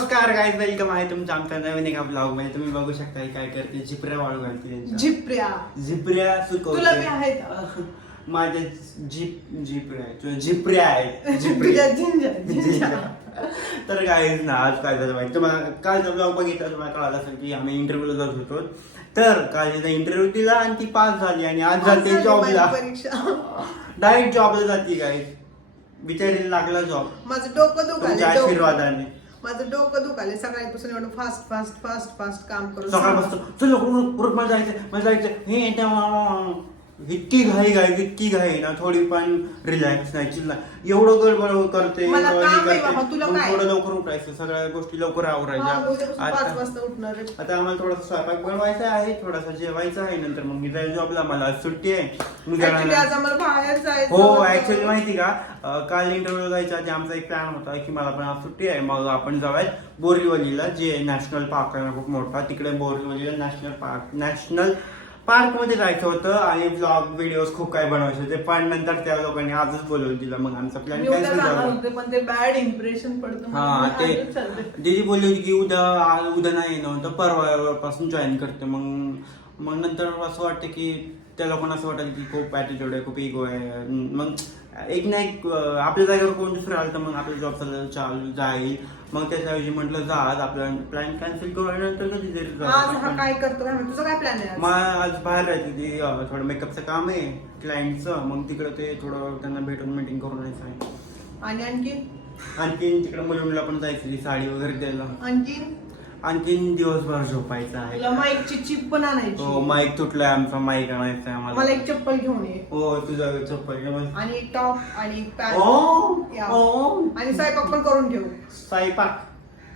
नमस्कार काय वेलकम आहे तुमच्या आमच्या नवीन एका ब्लॉगमध्ये. तुम्ही बघू शकता ही काय करते झिपऱ्या वाळू घालते त्यांच्या. झिपऱ्या झिपऱ्या तुला बी सुकवते आहेत. माझ्या जीप झिपऱ्या आहेत तुझ्या झिंजा तर काय ना आज काय झालं माहिती? तुम्हाला कालचा ब्लॉग बघितला तुम्हाला कळालं असेल की आम्ही इंटरव्ह्यूला जात होतो. तर काल इंटरव्ह्यू दिला आणि ती पास झाली आणि आज जाते जॉबला परीक्षा. डायरेक्ट जॉबला जाते काय बिचारीला लागला जॉब माझं डोकं तुमच्या. आशीर्वादाने. माझं डोकं दुखाले सकाळपासून एवढं फास्ट फास्ट फास्ट फास्ट काम करून सकाळपासून. चल उरक उरक मला जायचं मला जायचं हे तेव्हा इतकी घाई घाई इतकी घाई ना थोडी पण रिलॅक्स नाही चिल्ला एवढं गडबड करते मला एवढं काम हे आहे करते. बाबा, तुला मग काय? थोडं लवकर उठायचं सगळ्या गोष्टी लवकर हा, आवरायच्या उद्यापासून पाच आता वाजता उठणार आहे. आता आम्हाला थोडासा स्वयंपाक बनवायचा आहे थोडासा जेवायचा आहे नंतर मग मी जाईल जॉबला मला आज सुट्टी आहे मी Actually आज जाणार आम्हाला बाहेर जायचं हो होतं. ऍक्च्युअली माहिती का अं, काल इंटरव्ह्यू जायच्या आधी आमचा एक प्लॅन होता की मला पण आज सुट्टी आहे मग आपण जाऊयात बोरिवलीला जे नॅशनल पार्क आहे ना खूप मोठा तिकडे बोरिवलीला नॅशनल पार्क नॅशनल पार्कमध्ये जायचं होतं आणि ब्लॉग व्हिडिओ खूप काय बनवायचे होते. पण नंतर त्या लोकांनी आजच बोलवून दिलं. मग आमचा प्लॅन मी उद्या कॅन्सल जाणार झाला. होते पण ते बॅड इम्प्रेशन पडतं हा म्हणून ते आजच. दीदी बोलली होती की उद्या आ- उद्या नाही येणं होतं परवा पासून जॉईन करते. मग मग नंतर असं वाटतं की त्या लोकांना असं वाटेल की खूप ॲटिट्यूड आहे खूप इगो आहे. मग एक ना एक आपल्या जागेवर कोण दुसरं आलं तर मग आपलं जॉब चालू चालू जाईल. मग त्याच्याऐवजी म्हटलं जा आज आपला प्लॅन कॅन्सल करू आणि नंतर कधी जाऊ. आज हा. काय करतो काय माहिती? तुझा काय प्लॅन आहे आज? मग आज बाहेर राहायची ती थोडं मेकअपचं काम आहे क्लायंटचं मग तिकडं ते थोडं त्यांना भेटून मीटिंग करून यायचं आहे. आणि आणखी? आणखीन तिकडे मुलीला पण जायचं साडी वगैरे द्यायला. आणखी आणखीन दिवसभर झोपायचं आहे. तुला माईकची चिप पण आणायची. हो माईक तुटलाय आमचा माईक आणायचा आहे मला आम्हाला एक चप्पल घेऊन ये. हो तुझा चप्पल घे मग. आणि एक टॉप आणि एक पॅन्ट. ओ, या. ओ. आणि स्वयंपाक पण करून ठेवू. स्वयंपाक.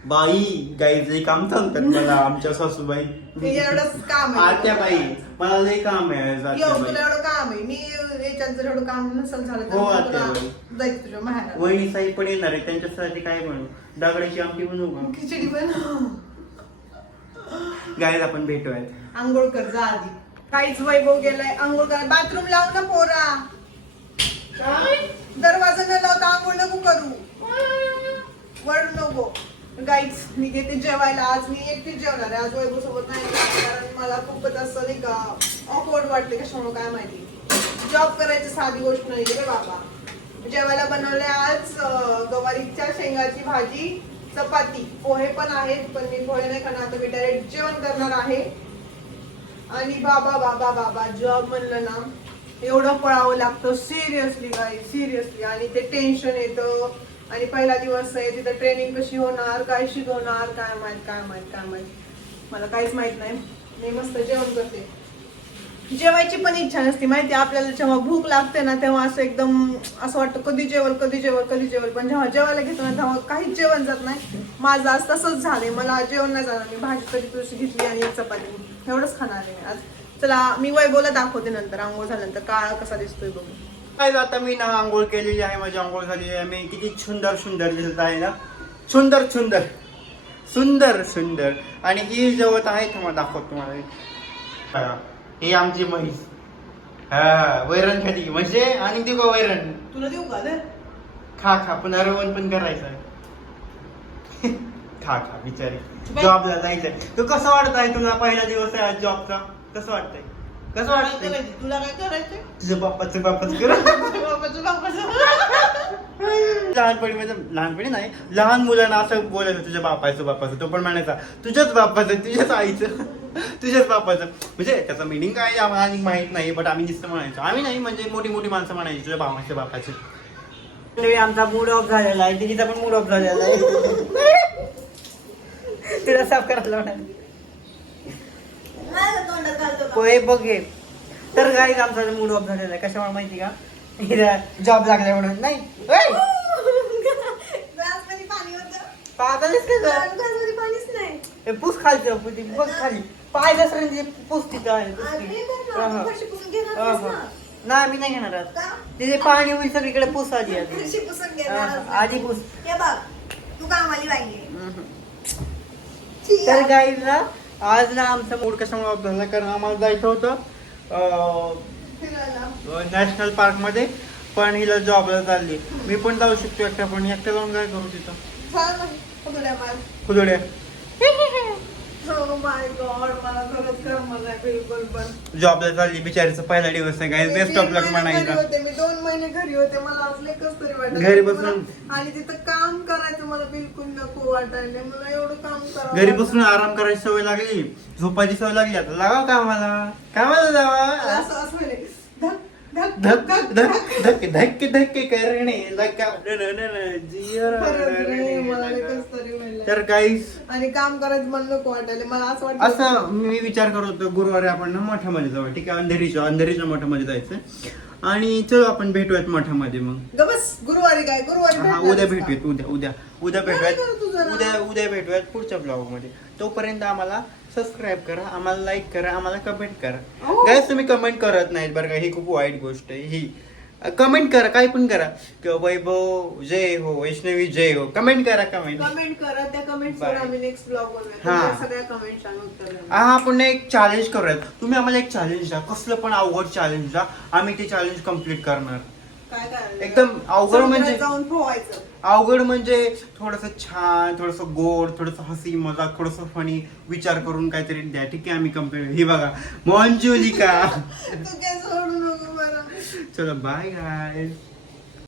बाई गाईचे काम सांगतात मला आमच्या सासूबाई. ते एवढंच काम आहे. बाई मला लय काम आहे आज यो आत्याबाई. तुला एवढं काम आहे. मी याच्यात जर एवढं काम नसेल झालं तर हो, मग आत्या तुला बाई. जायचं तुझ्या माहेरात. वहिनी साई पण येणार आहे त्यांच्यासाठी काय बनवू दगडाची आमटी बनवू का? खिचडी पण गाईज आपण भेटूयात. आंघोळ कर जा आधी. काहीच वैभव गेलाय. आंघोळ कर. बाथरूम लाव ना पोरा? दरवाजा न लावता आंघोळ नको करू. वळू नको. गाईच मी घेते जेवायला. आज मी एकटी जेवणार आहे. आज वैभव सोबत नाही कारण मला खूपच असं नाही का ऑकवर्ड वाटते कशामुळे काय माहिती? जॉब करायची साधी गोष्ट नाही रे बाबा. जेवायला बनवले आज अं, गवारीच्या शेंगाची भाजी चपाती. पोहे पण आहेत पण मी पोहे नाही खाणार आता मी डायरेक्ट जेवण करणार आहे. आणि बाबा बाबा बाबा जॉब म्हणलं ना एवढं पळावं लागतं. सिरियसली गाई सिरियसली आणि ते टेन्शन येतं. आणि पहिला दिवस आहे तिथं ट्रेनिंग कशी होणार काय शिकवणार काय माहीत काय माहीत काय माहीत. मला काहीच माहीत नाही. मी मस्त जेवण करते. जेवायची पण इच्छा नसते. माहिती आपल्याला जेव्हा भूक लागते ना तेव्हा असं एकदम असं वाटतं कधी जेवल कधी जेवल कधी जेवल. पण जेव्हा जेवायला घेतो ना तेव्हा काहीच जेवण जात नाही. माझं आज तसंच झालंय. मला जेवण नाही जाणार. मी भाजी कधी तुळशी घेतली आणि एक चपाती. एवढंच खाणार आहे आज. चला मी वैभवला दाखवते नंतर. आंघोळ झाल्यानंतर. काळा कसा दिसतोय बघू. काय आता? मी ना आंघोळ केलेली आहे. माझी आंघोळ झालेली आहे. मी किती सुंदर सुंदर दिसत आहे ना? सुंदर सुंदर. सुंदर सुंदर. आणि ही जवळ आहे तुम्हाला दाखवतो तुम्हाला. हा, आमची म्हैस. हा वैरण खाती म्हणजे आणि ती का वैरण? तुला देऊ का रे? खा खा. पुन्हा रवण पण करायचं. खा खा बिचारी. बाई. जॉबला जायचंय. तू कसं वाटत आहे तुला? पहिला दिवस आहे आज जॉबचा कसं वाटतंय? कसं करायचं? तुला काय करायचं तुझं बाप्पाचं बाप्पाचं कर. लहानपणी म्हणजे लहानपणी नाही लहान मुलांना असं बोलायचं तुझ्या बापाचं बापाचं तो पण म्हणायचा तुझ्याच बापाचं तुझ्याच आईचं तुझ्याच बापाचं म्हणजे त्याचं मिनिंग काय आम्हाला माहीत नाही बट आम्ही नुसतं म्हणायचो. आम्ही नाही म्हणजे मोठी मोठी माणसं म्हणायची तुझ्या बापाच्या बापाचे आमचा मूड ऑफ झालेला आहे तिचा पण मूड ऑफ झालेला आहे. तिला साफ करायला म्हणाले घालतो का? पोहे बघे तर काही आमचा मूड ऑफ झालेला आहे कशामुळे माहिती का जॉब लागलाय म्हणून नाही ओय! ग्लासमध्ये पाणी होतं. पागल आहेस का गं? ग्लासमध्ये पाणीच नाही. हे पुस खालची आपण ती बघ खाली पाय घसरून ते पुस तिथं आहे पुस अरे ती. करणार, हा, हा. फरशी पुसून घेणार हा, नाहीस हा. ना? नाही मी नाही घेणार आज का? तिथे पाणी होईल सगळीकडे पुस आधी आधी फरशी पुसून हा, घेणार हा. आधी पुस हे बघ तू कामाली बाई तर गाईज ना आज ना आमचा मूड कशामुळे ऑफ झाला? कारण आम्हाला जायचं होतं नॅशनल पार्कमध्ये पण हिला जॉबला चालली. मी पण जाऊ शकतो एकट्या पण एकट्या जाऊन काय करू तिथं? खुदड्या खुदोड्या? हो नाही जॉबला चालली बिचारीचा पहिला दिवस आहे काय मी बेस्ट ऑफ लक म्हणायचा होते मी दोन महिने घरी होते मला असले कस तरी वाटत घरी बसून- आणि तिथं काम करायचं घरी बसून आराम करायची सवय लागली झोपायची सवय लागली आता लागाव कामाला. कामाला जावा. लागलं. असं धक्के धक्के करणे तर काही आणि काम करायचं म्हणलं नको वाटायला. मला असं वाटलं असं मी विचार करत होतो गुरुवारी आपण ना मठामध्ये जाऊ ठीक आहे अंधेरीच्या अंधेरीच्या मठामध्ये जायचं. आणि चलो आपण भेटूयात मठामध्ये मग. बस गुरुवारी काय गुरुवारी हा उद्या का? भेटूयात उद्या उद्या उद्या काय भेटूयात करतो जरा? उद्या उद्या भेटूयात पुढच्या ब्लॉगमध्ये तोपर्यंत आम्हाला सबस्क्राईब करा आम्हाला लाईक करा आम्हाला कमेंट करा हो. गायस तुम्ही कमेंट करत नाहीत बरं का ही खूप वाईट गोष्ट आहे ही कमेंट करा काय पण करा किंवा वैभव जय हो वैष्णवी जय हो कमेंट करा कमेंट कमेंट करा त्या कमेंट्स वर Bye. आम्ही नेक्स्ट ब्लॉग बनवूया हा. सगळ्या कमेंट्स आणि उत्तर देऊ. हा आपण एक चॅलेंज करूयात तुम्ही आम्हाला एक चॅलेंज द्या कसलं पण अवघड चॅलेंज द्या आम्ही ते चॅलेंज कंप्लीट करणार काय? एकदम अवघड म्हणजे- अवघड म्हणजे थोडस छान थोडस गोड थोडस हसी मजाक थोडस फनी विचार करून काहीतरी द्या. ठीक आहे आम्ही कंप्लीट ही बघा मंजुलिका. चलो बाय गाय